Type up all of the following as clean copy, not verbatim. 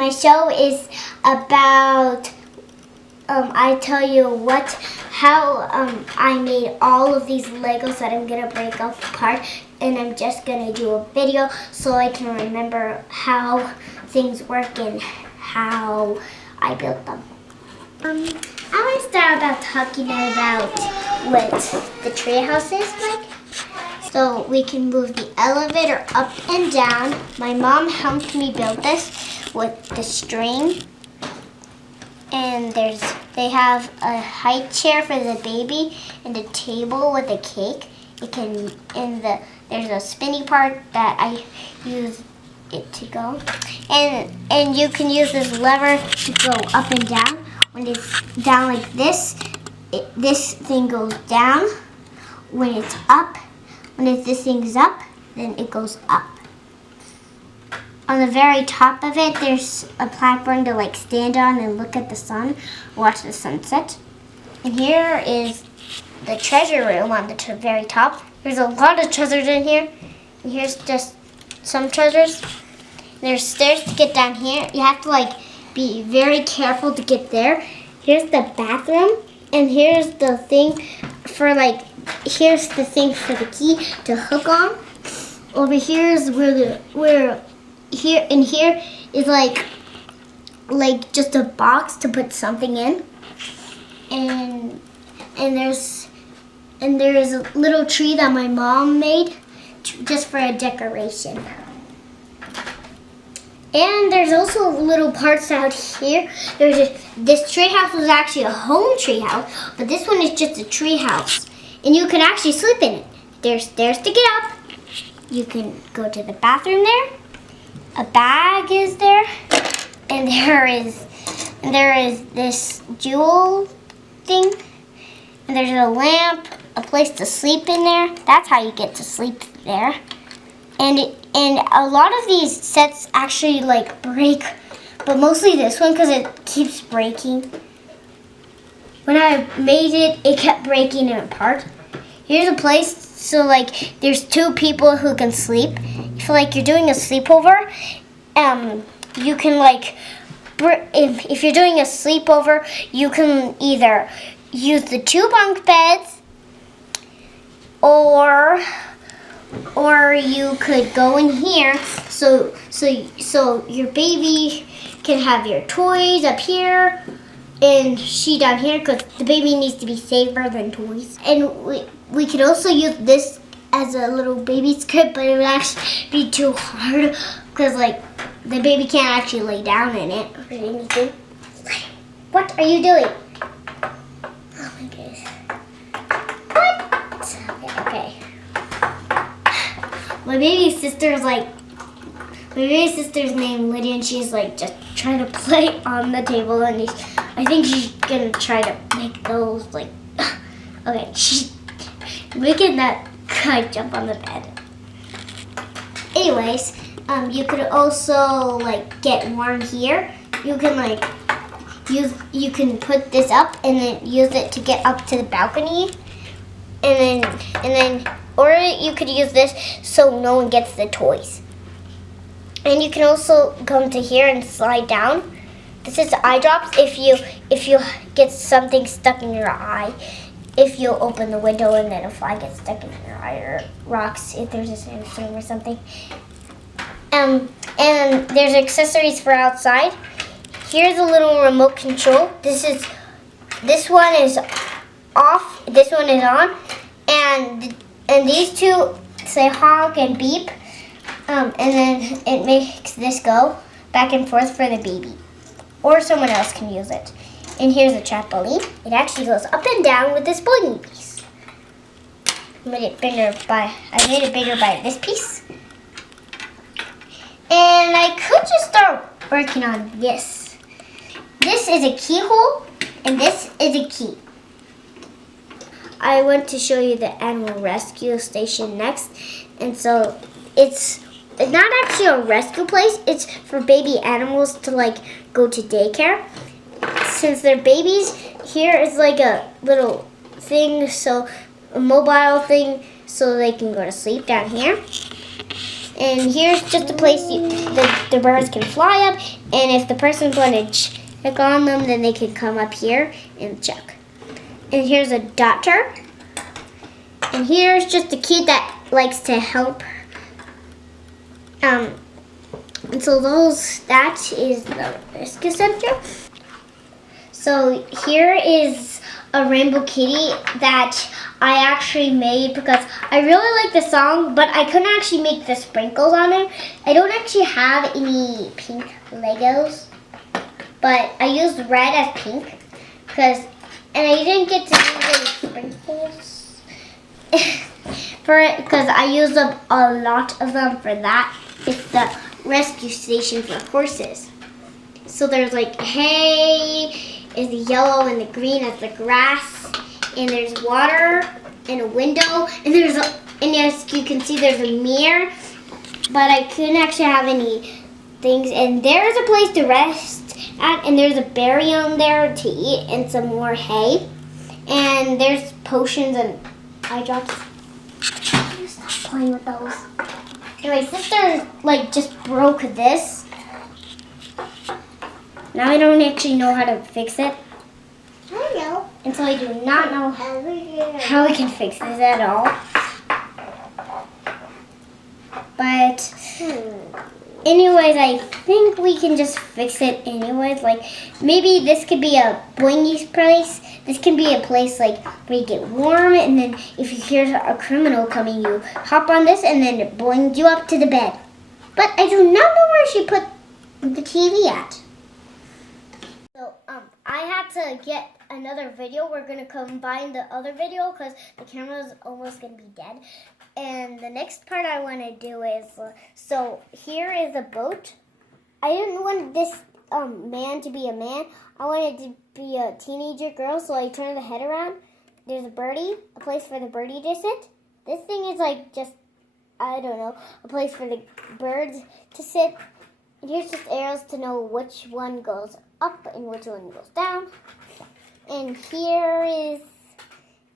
My show is about I tell you how I made all of these Legos that I'm gonna break apart, and I'm just gonna do a video so I can remember how things work and how I built them. I want to start about talking about what the treehouse is like. So we can move the elevator up and down. My mom helped me build this with the string. And they have a high chair for the baby and a table with a cake. There's a spinny part that I use it to go. And you can use this lever to go up and down. When it's down like this, this thing goes down. When it's up, this thing's up, then it goes up. On the very top of it, there's a platform to stand on and look at the sun, watch the sunset. And here is the treasure room on the very top. There's a lot of treasures in here. And here's just some treasures. There's stairs to get down here. You have to be very careful to get there. Here's the bathroom, and here's the thing for here's the thing for the key to hook on. Over here is here is just a box to put something in, and there's a little tree that my mom made just for a decoration. And there's also little parts out here. This tree house was actually a home tree house, but this one is just a tree house, and you can actually sleep in it. There's stairs to get up. You can go to the bathroom there. A bag is there, and there is this jewel thing, and there's a lamp, a place to sleep in there. That's how you get to sleep there. And a lot of these sets actually break, but mostly this one because it keeps breaking. When I made it, it kept breaking it apart. Here's a place so there's two people who can sleep. If you're doing a sleepover, you can if you're doing a sleepover, you can either use the 2 bunk beds, or you could go in here so your baby can have your toys up here and she down here, because the baby needs to be safer than toys. And we could also use this as a little baby crib, but it would actually be too hard because the baby can't actually lay down in it or anything. What are you doing? Oh my goodness. What? Okay. My baby sister's named Lydia, and she's just trying to play on the table, and I think she's gonna try to make those okay, she's making that guy jump on the bed. Anyways, you could also get warm here. You can you can put this up and then use it to get up to the balcony, and then or you could use this so no one gets the toys. And you can also come to here and slide down. This is eye drops if you get something stuck in your eye. If you open the window and then a fly gets stuck in your eye, or rocks if there's a sandstorm or something. And there's accessories for outside. Here's a little remote control. This one is off. This one is on, and these two say honk and beep. And then it makes this go back and forth for the baby, or someone else can use it. And here's a trampoline. It actually goes up and down with this bowling piece. I made it bigger by this piece. And I could just start working on this. This is a keyhole, and this is a key. I want to show you the animal rescue station next, and so it's not actually a rescue place. It's for baby animals to go to daycare. Since they're babies, here is a little thing, so a mobile thing, so they can go to sleep down here. And here's just a place the birds can fly up. And if the person's going to check on them, then they can come up here and check. And here's a doctor. And here's just a kid that likes to help. And so that is the rescue center. So here is a rainbow kitty that I actually made because I really like the song, but I couldn't actually make the sprinkles on it. I don't actually have any pink Legos, but I used red as pink and I didn't get to use any sprinkles for it because I used up a lot of them for that. It's the rescue station for horses. So there's like hay is the yellow and the green as the grass, and there's water and a window, and and as you can see there's a mirror, but I couldn't actually have any things. And there's a place to rest at, and there's a berry on there to eat and some more hay, and there's potions and eye drops. Stop playing with those. And my sister just broke this. Now I don't actually know how to fix it. I know. And so I do not know how we can fix this at all. But anyways, I think we can just fix it anyways. Maybe this could be a boingy place. This can be a place where you get warm, and then if you hear a criminal coming, you hop on this and then it boings you up to the bed. But I do not know where she put the TV at. So I had to get another video. We're going to combine the other video because the camera is almost going to be dead. And the next part I want to do is, so here is a boat. I didn't want this man to be a man. I wanted to be a teenager girl, so I turned the head around. There's a birdie, a place for the birdie to sit. This thing is just, I don't know, a place for the birds to sit. And here's just arrows to know which one goes up and which one goes down. And here is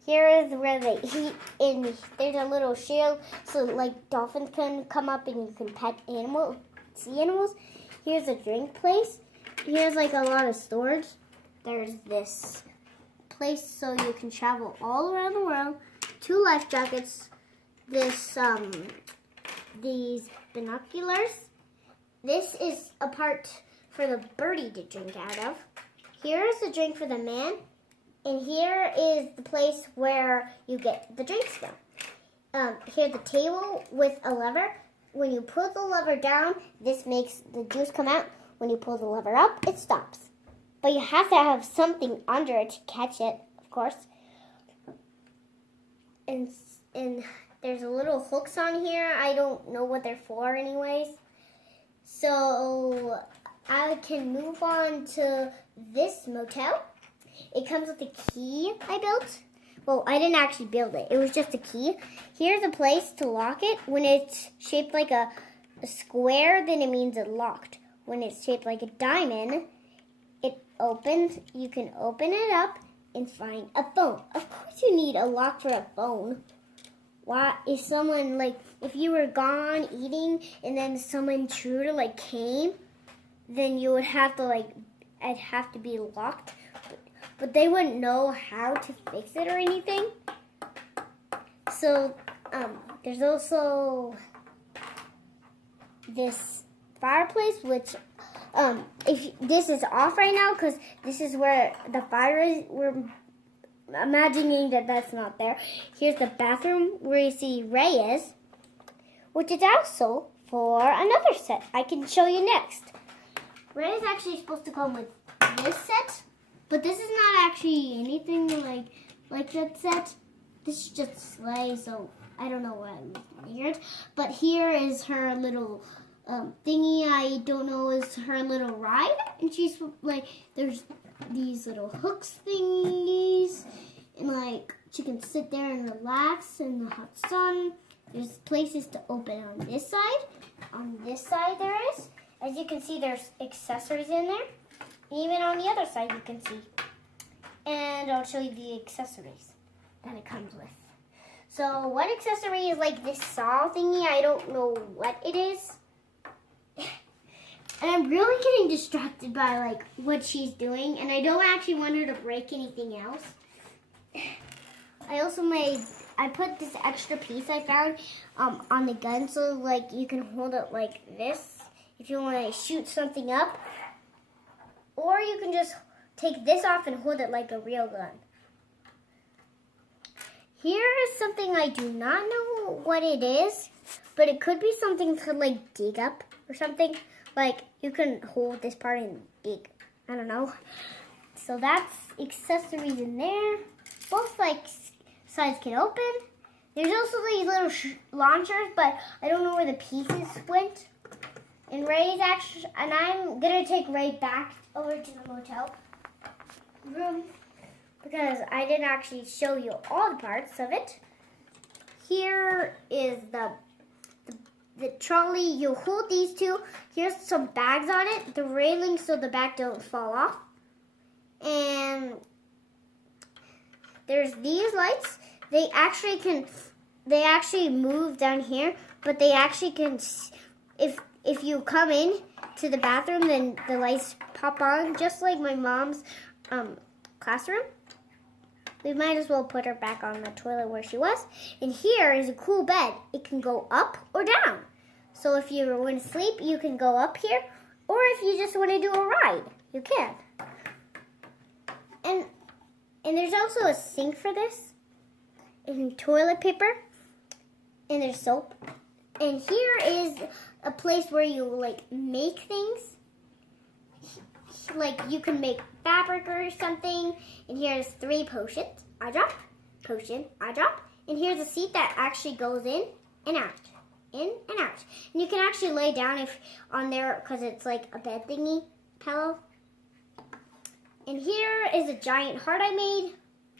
where they eat, and there's a little shield so dolphins can come up and you can pet sea animals. Here's a drink place. Here's a lot of storage. There's this place so you can travel all around the world. 2 life jackets. These binoculars. This is a part for the birdie to drink out of. Here's the drink for the man. And here is the place where you get the drinks from. Here's the table with a lever. When you pull the lever down, this makes the juice come out. When you pull the lever up, it stops. But you have to have something under it to catch it, of course. And there's a little hooks on here. I don't know what they're for anyways. So I can move on to this motel. It comes with a key I built. Well, I didn't actually build it. It was just a key. Here's a place to lock it. When it's shaped like a square, then it means it's locked. When it's shaped like a diamond, it opens. You can open it up and find a phone. Of course you need a lock for a phone. Why? If someone, if you were gone eating and then some intruder, came, then you would have to, it'd have to be locked. But they wouldn't know how to fix it or anything. So, there's also this fireplace, which, if this is off right now, because this is where the fire is. We're imagining that that's not there. Here's the bathroom where you see Ray is, which is also for another set I can show you next. Ray is actually supposed to come with this set. But this is not actually anything like that set. This is just a sleigh, so I don't know what I'm weird. But here is her little thingy. I don't know is her little ride, and she's there's these little hooks thingies, and she can sit there and relax in the hot sun. There's places to open on this side. On this side there is. As you can see, there's accessories in there. Even on the other side you can see. And I'll show you the accessories that it comes with. So one accessory is like this saw thingy. I don't know what it is. And I'm really getting distracted by like what she's doing, and I don't actually want her to break anything else. I put this extra piece I found on the gun, so like you can hold it like this if you want to shoot something up, or you can just take this off and hold it like a real gun. Here is something I do not know what it is, but it could be something to like dig up or something. Like you can hold this part and dig. I don't know. So that's accessories in there. Both like sides can open. There's also these little launchers, but I don't know where the pieces went. And I'm gonna take Ray back over to the motel room because I didn't actually show you all the parts of it. Here is the trolley. You hold these two. Here's some bags on it. The railing so the bag don't fall off. And there's these lights. They actually move down here, but they actually can, if you come in to the bathroom, then the lights pop on, just like my mom's classroom. We might as well put her back on the toilet where she was. And here is a cool bed. It can go up or down. So if you want to sleep, you can go up here. Or if you just want to do a ride, you can. And there's also a sink for this. And toilet paper. And there's soap. And here is a place where you like make things. Like you can make fabric or something. And here's 3 potions. I drop. Potion. I drop. And here's a seat that actually goes in and out. In and out. And you can actually lay down on there because it's like a bed thingy pillow. And here is a giant heart I made.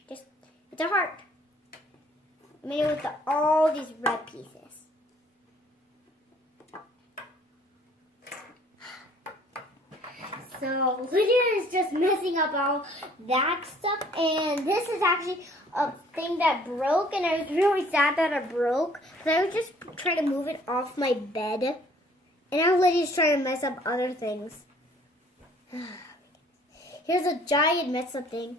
It's a heart. I made it with all these red pieces. So Lydia is just messing up all that stuff, and this is actually a thing that broke, and I was really sad that it broke, because I was just trying to move it off my bed, and now Lydia's trying to mess up other things. Here's a giant mess up thing.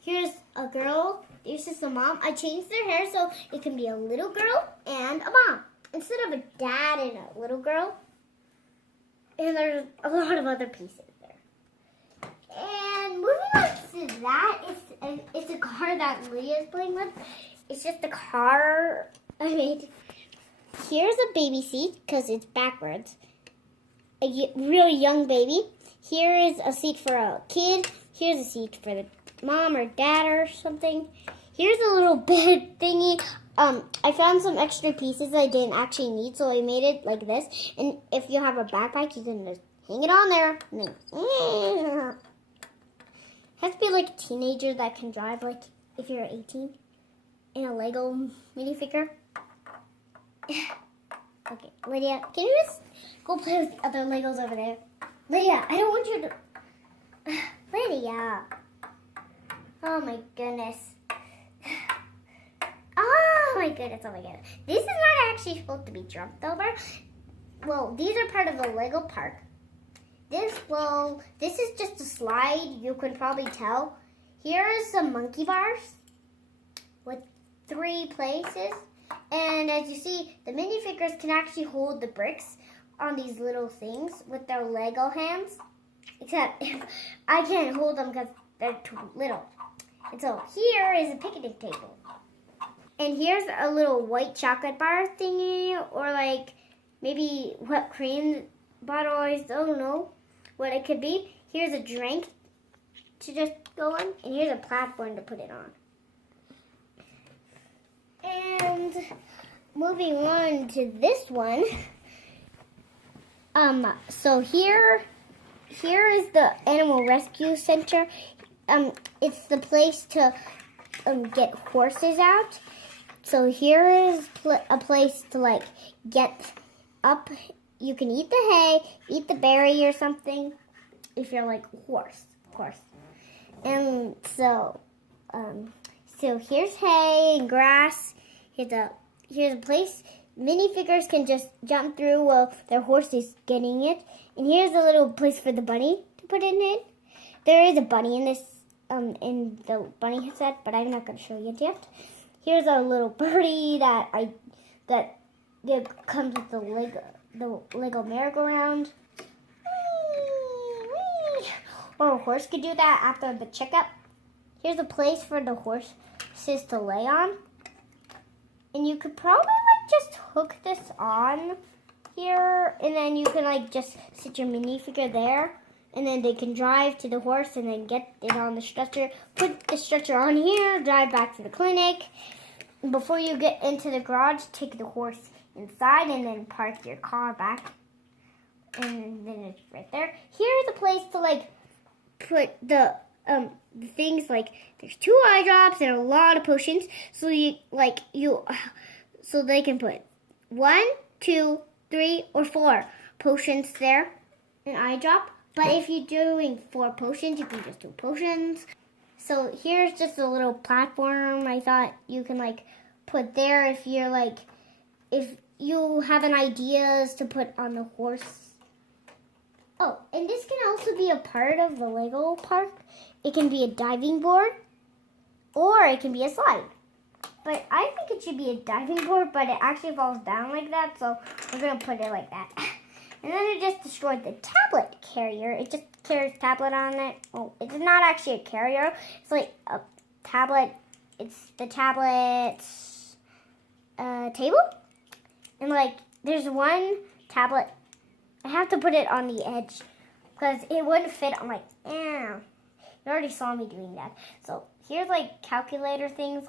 Here's a girl. This is the mom. I changed their hair so it can be a little girl and a mom, instead of a dad and a little girl. And there's a lot of other pieces. And moving on to that, it's a car that Lydia is playing with. It's just a car I made. Here's a baby seat, because it's backwards. A really young baby. Here is a seat for a kid. Here's a seat for the mom or dad or something. Here's a little bed thingy. I found some extra pieces I didn't actually need, so I made it like this. And if you have a backpack, you can just hang it on there. And then, has to be like a teenager that can drive, like if you're 18, in a Lego minifigure. Okay, Lydia, can you just go play with the other Legos over there? Lydia, I don't want you to... Lydia. Oh my goodness. Oh my goodness, oh my goodness. This is not actually supposed to be jumped over. Well, these are part of the Lego park. This is just a slide, you can probably tell. Here is some monkey bars with 3 places. And as you see, the minifigures can actually hold the bricks on these little things with their Lego hands. Except I can't hold them because they're too little. And so here is a picnic table. And here's a little white chocolate bar thingy, or like maybe whipped cream bottle. I don't know what it could be. Here's a drink to just go on, and here's a platform to put it on. And moving on to this one. So here is the Animal Rescue Center. It's the place to get horses out. So here is a place to like get up. You can eat the hay, eat the berry or something, if you're like a horse, of course. And so here's hay and grass. Here's a place. Minifigures can just jump through while their horse is getting it. And here's a little place for the bunny to put it in. There is a bunny in this in the bunny set, but I'm not going to show you it yet. Here's a little birdie that comes with the Lego merry-go-round. Or a horse could do that after the checkup. Here's a place for the horses to lay on. And you could probably just hook this on here, and then you can just sit your minifigure there, and then they can drive to the horse and then get it on the stretcher, put the stretcher on here, drive back to the clinic. Before you get into the garage, take the horse inside and then park your car back. And then it's right there. Here's a place to put the things, there's 2 eye drops and a lot of potions, so so they can put 1, 2, 3, or 4 potions there, an eye drop. But if you're doing 4 potions, you can just do potions. So here's just a little platform I thought you can put there if you're if you have an ideas to put on the horse. Oh, and this can also be a part of the Lego park. It can be a diving board, or it can be a slide. But I think it should be a diving board, but it actually falls down like that, so we're going to put it like that. And then it just destroyed the tablet carrier. It just carries tablet on it. Well, it's not actually a carrier. It's like a tablet. It's the tablet's table. And there's one tablet. I have to put it on the edge because it wouldn't fit. I'm you already saw me doing that. So here's calculator things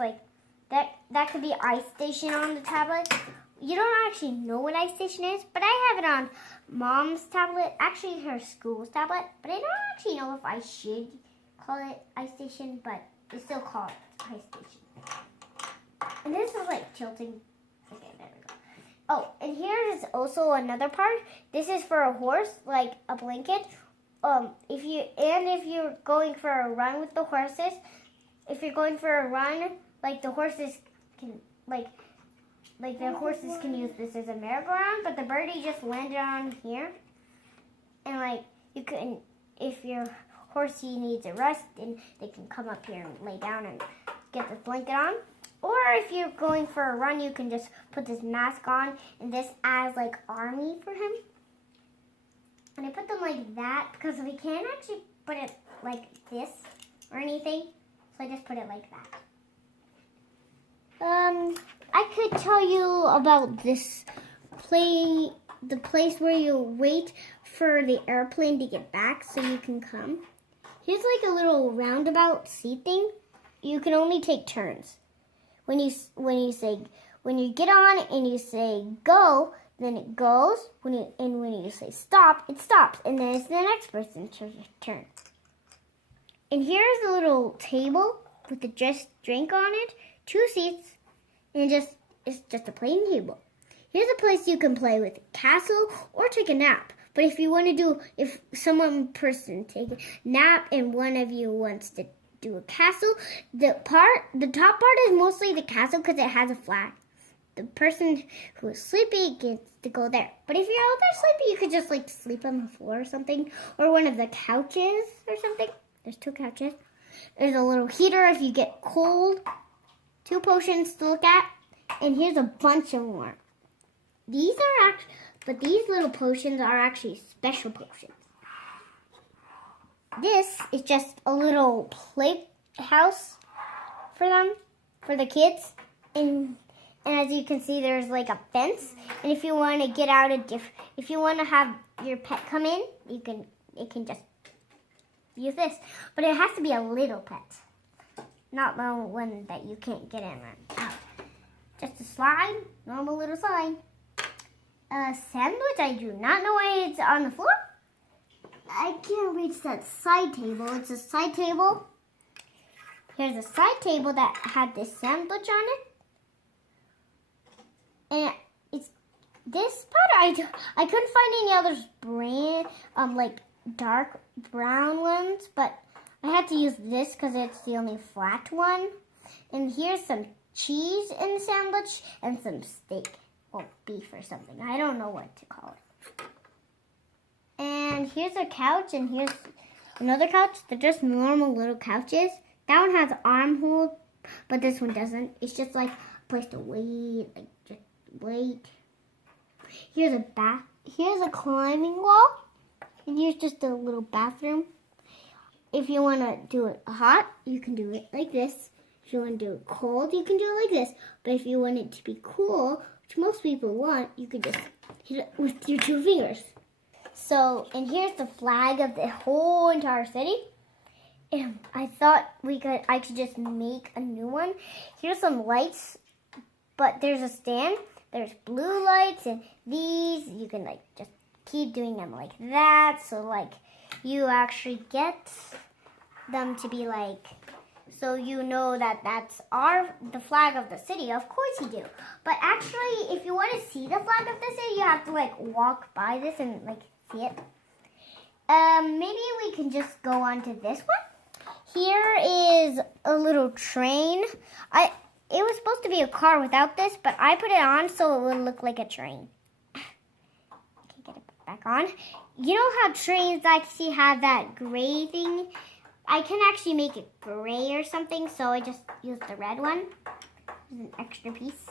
that could be iStation on the tablet. You don't actually know what iStation is, but I have it on Mom's tablet, actually her school's tablet, but I don't actually know if I should call it iStation, but it's still called iStation. And this is tilting. Okay, there we go. Oh, and here is also another part. This is for a horse, like a blanket. If you're going for a run with the horses, if you're going for a run, the horses can the horses can use this as a merry-go-round, but the birdie just landed on here. And you can, if your horsey needs a rest, then they can come up here and lay down and get the blanket on. Or if you're going for a run, you can just put this mask on and this as army for him. And I put them like that because we can't actually put it like this or anything. So I just put it like that. I could tell you about this the place where you wait for the airplane to get back so you can come. Here's a little roundabout seat thing. You can only take turns. When you get on and you say go, then it goes. When you say stop, it stops, and then it's the next person's turn. And here's a little table with a drink on it, 2 seats, and it's just a plain table. Here's a place you can play with a castle or take a nap. But if person take a nap and one of you wants to do a castle, the top part is mostly the castle because it has a flag. The person who is sleepy gets to go there. But if you're out there sleepy, you could just sleep on the floor or something, or one of the couches or something. There's 2 couches. There's a little heater if you get cold. 2 potions to look at, and here's a bunch of more. These little potions are actually special potions. This is just a little playhouse for them, for the kids, and as you can see, there's a fence. And if you want to get out if you want to have your pet come in, it can just use this, but it has to be a little pet, not the one that you can't get in and out. Just a slide, normal little slide. A sandwich, I do not know why it's on the floor. I can't reach that side table. It's a side table. Here's a side table that had this sandwich on it. And it's this part I couldn't find any other dark brown ones, but I had to use this because it's the only flat one. And here's some cheese in the sandwich and some steak or beef or something. I don't know what to call it. And here's a couch, and here's another couch. They're just normal little couches. That one has armhole, but this one doesn't. It's just like a place to wait, like just wait. Here's a climbing wall, and here's just a little bathroom. If you want to do it hot, you can do it like this. If you want to do it cold, you can do it like this. But if you want it to be cool, which most people want, you can just hit it with your 2 fingers. So, and here's the flag of the whole entire city. And I thought I could just make a new one. Here's some lights, but there's a stand. There's blue lights, and these, you can like just keep doing them like that. So like you actually get them to be like, so you know that that's the flag of the city. Of course you do. But actually, if you want to see the flag of the city, you have to like walk by this and like see it. Maybe we can just go on to this one. Here is a little train. It was supposed to be a car without this, but I put it on so it would look like a train. Okay, get it back on. You know how trains actually have that gray thing? I can actually make it gray or something, so I just used the red one. It's an extra piece.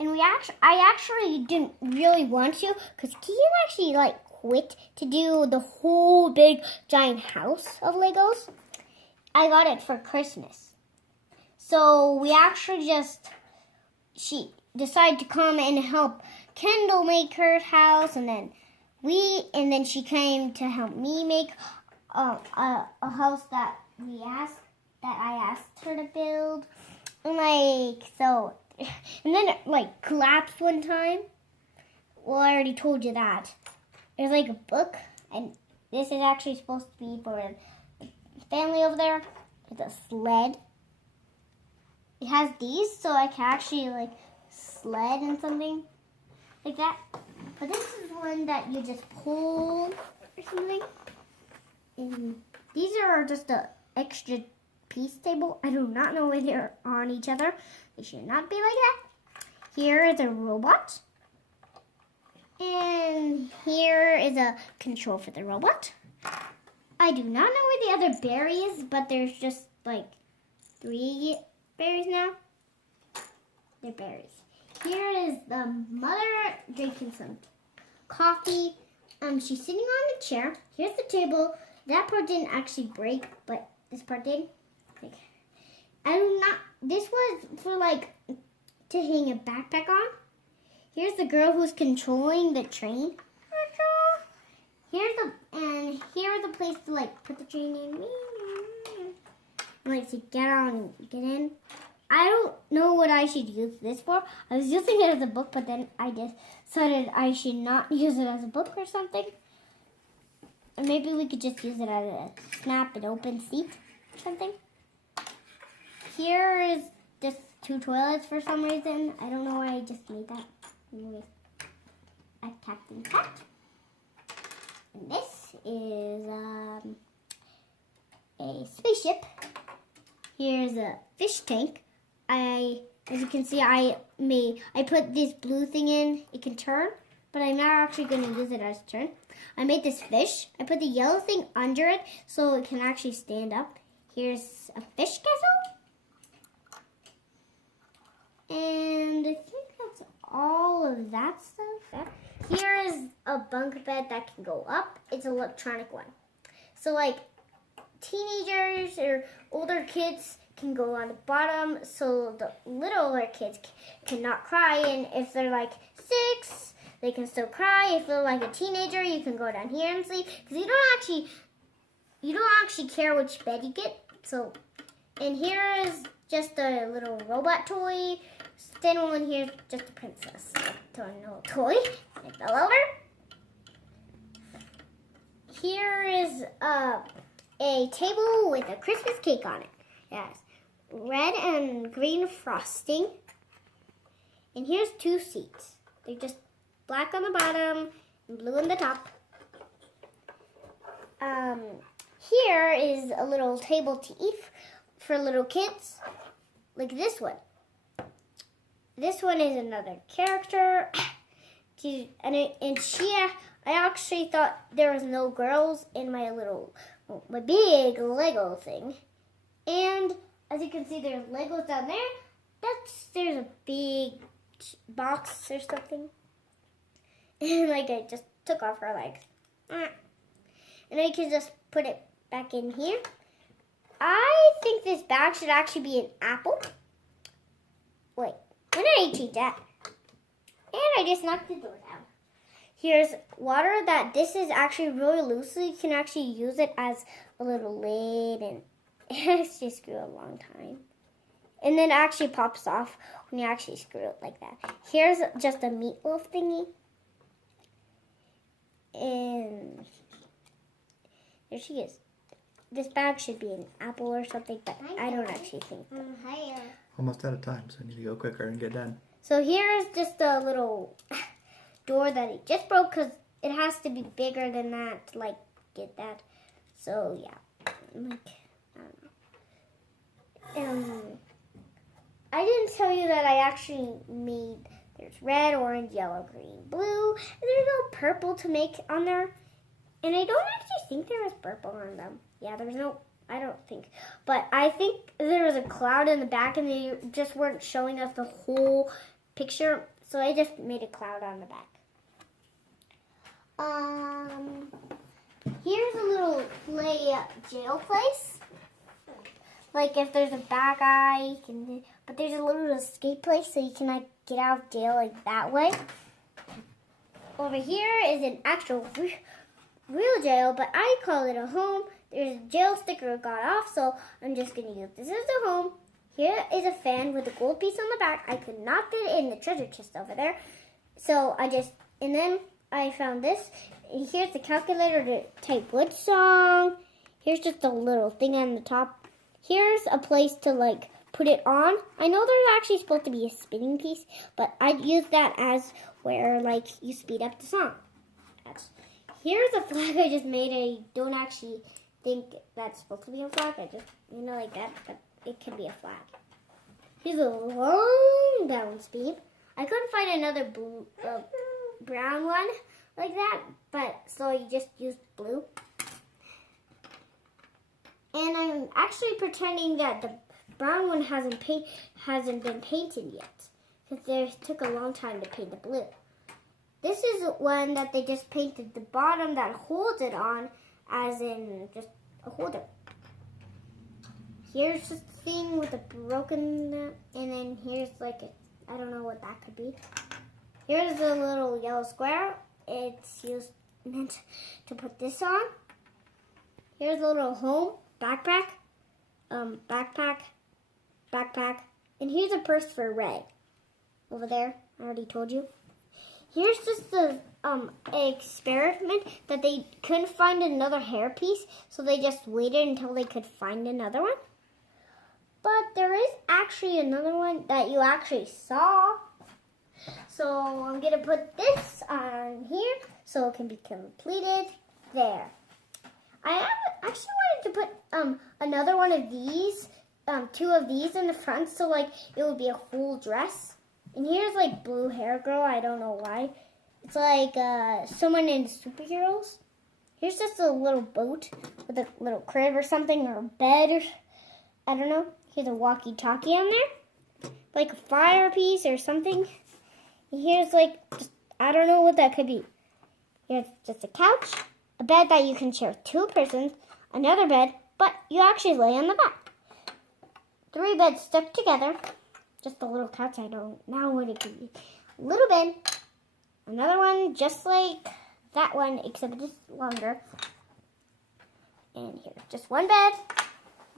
And I actually didn't really want to, because Keegan actually like quit to do the whole big giant house of Legos. I got it for Christmas. So we actually she decided to come and help Kendall make her house, and then she came to help me make a house that I asked her to build. And then it like collapsed one time. Well, I already told you that. There's like a book, and this is actually supposed to be for the family over there. It's a sled. It has these, so I can actually like sled and something like that. But this is one that you just pull or something. And these are just an extra piece table. I do not know why they're on each other. They should not be like that. Here is a robot. And here is a control for the robot. I do not know where the other berry is, but there's just like 3 berries now. They're berries. Here is the mother drinking some coffee. She's sitting on the chair. Here's the table. That part didn't actually break, but this part did. This was for like to hang a backpack on. Here's the girl who's controlling the train. Here is the place to like put the train in. And like to get on and get in. I don't know what I should use this for. I was using it as a book, but then I decided I should not use it as a book or something. And maybe we could just use it as a snap and open seat or something. Here is just 2 toilets for some reason. I don't know why I just made that. Anyways, a Captain Cat. And this is a spaceship. Here's a fish tank. As you can see, I put this blue thing in. It can turn, but I'm not actually going to use it as a turn. I made this fish. I put the yellow thing under it so it can actually stand up. Here's a fish castle. And I think that's all of that stuff. Here is a bunk bed that can go up. It's an electronic one. So like teenagers or older kids can go on the bottom, so the littler kids cannot cry. And if they're like 6, they can still cry. If they're like a teenager, you can go down here and sleep, because you don't actually care which bed you get. So, and here is just a little robot toy. Then one here is just a princess. So no toy. I fell over. Here is a table with a Christmas cake on it. It has red and green frosting. And here's 2 seats. They're just black on the bottom and blue on the top. Here is a little table to eat for little kids. like this one. This one is another character. I actually thought there was no girls in my big Lego thing. And as you can see, there's Legos down there. There's a big box or something. And like I just took off her legs. And I can just put it back in here. I think this bag should actually be an apple. Wait, when did I teach that? And I just knocked the door down. Here's water this is actually really loose, so you can actually use it as a little lid, and it actually screw a long time. And then it actually pops off when you actually screw it like that. Here's just a meatloaf thingy. And there she is. This bag should be an apple or something, but I don't actually think that. Almost out of time, so I need to go quicker and get done. So here's just a little door that it just broke because it has to be bigger than that to like get that. So yeah, like I don't know. I didn't tell you that I actually made. There's red, orange, yellow, green, blue. And there's no purple to make on there, and I don't actually think there was purple on them. Yeah, there's no. I don't think. But I think there was a cloud in the back and they just weren't showing us the whole picture. So I just made a cloud on the back. Here's a little play jail place. Like if there's a bad guy, but there's a little escape place so you can like get out of jail like that way. Over here is an actual real jail, but I call it a home. There's a jail sticker got off, so I'm just going to use this as a home. Here is a fan with a gold piece on the back. I could not fit it in the treasure chest over there. So and then I found this. And here's the calculator to type wood song. Here's just a little thing on the top. Here's a place to like put it on. I know there's actually supposed to be a spinning piece, but I'd use that as where like you speed up the song. Here's a flag I just made. I don't actually think that's supposed to be a flag. I just, like that, but it can be a flag. Here's a long balance beam. I couldn't find another blue, brown one like that, but so I just used blue. And I'm actually pretending that the brown one hasn't been painted yet, because it took a long time to paint the blue. This is one that they just painted the bottom that holds it on, as in just a holder. Here's the thing with a broken, and then here's like I don't know what that could be. Here's a little yellow square. It's meant to put this on. Here's a little home backpack, backpack, and here's a purse for Ray. Over there, I already told you. Here's just the experiment that they couldn't find another hairpiece, so they just waited until they could find another one. But there is actually another one that you actually saw. So I'm going to put this on here so it can be completed. There. I actually wanted to put another one of these, two of these in the front, so like it would be a full dress. And here's like blue hair girl. I don't know why. It's like someone in superheroes. Here's just a little boat with a little crib or something, or a bed, or I don't know. Here's a walkie-talkie on there, like a fire piece or something. And here's like I don't know what that could be. Here's just a couch, a bed that you can share with 2 persons, another bed, but you actually lay on the back. 3 beds stuck together. Just a little couch, I don't know what it could be. A little bed, another one just like that one, except it's longer. And here, just 1 bed,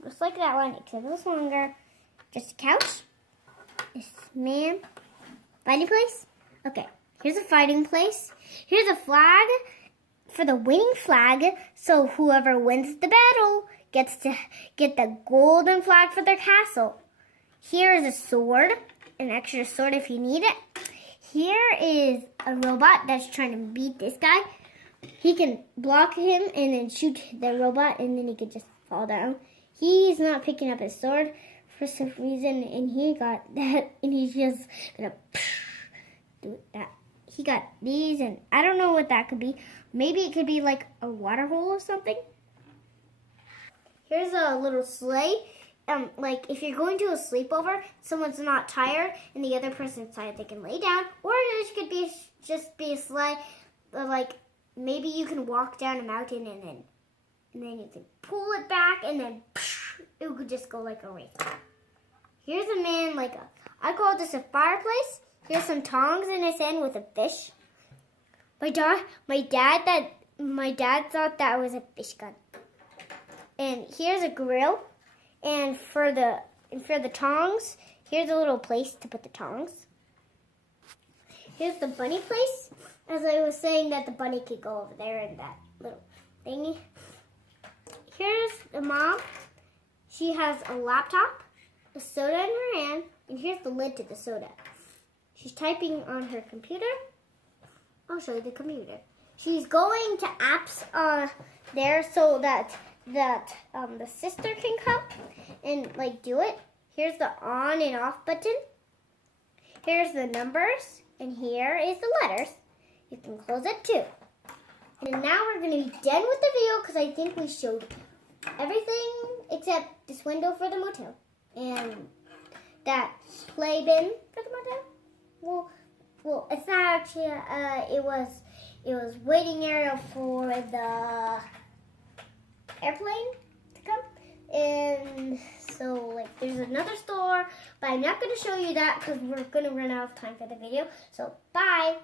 just like that one, except it's longer. Just a couch. Yes, ma'am. Fighting place? Okay, here's a fighting place. Here's a flag for the winning flag, so whoever wins the battle gets to get the golden flag for their castle. Here is a sword, an extra sword if you need it. Here is a robot that's trying to beat this guy. He can block him and then shoot the robot, and then he could just fall down. He's not picking up his sword for some reason, and he got that, and he's just gonna do that. He got these, and I don't know what that could be. Maybe it could be like a water hole or something. Here's a little sleigh. Like if you're going to a sleepover, someone's not tired, and the other person's tired, they can lay down, or it could be just be a sleigh. Like maybe you can walk down a mountain, and then you can pull it back, and then it could just go like a race. Here's a man, I call this a fireplace. Here's some tongs in his hand with a fish. My dad thought that was a fish gun. And here's a grill. And for the tongs, here's a little place to put the tongs. Here's the bunny place. As I was saying that the bunny could go over there in that little thingy. Here's the mom. She has a laptop, a soda in her hand, and here's the lid to the soda. She's typing on her computer. I'll show you the computer. She's going to apps there so that the sister can come and do it. Here's the on and off button. Here's the numbers, and here is the letters. You can close it too. And now we're going to be done with the video because I think we showed everything except this window for the motel and that play bin for the motel. Well, it's not actually. It was waiting area for the airplane to come, and so there's another store, but I'm not going to show you that because we're going to run out of time for the video. So bye.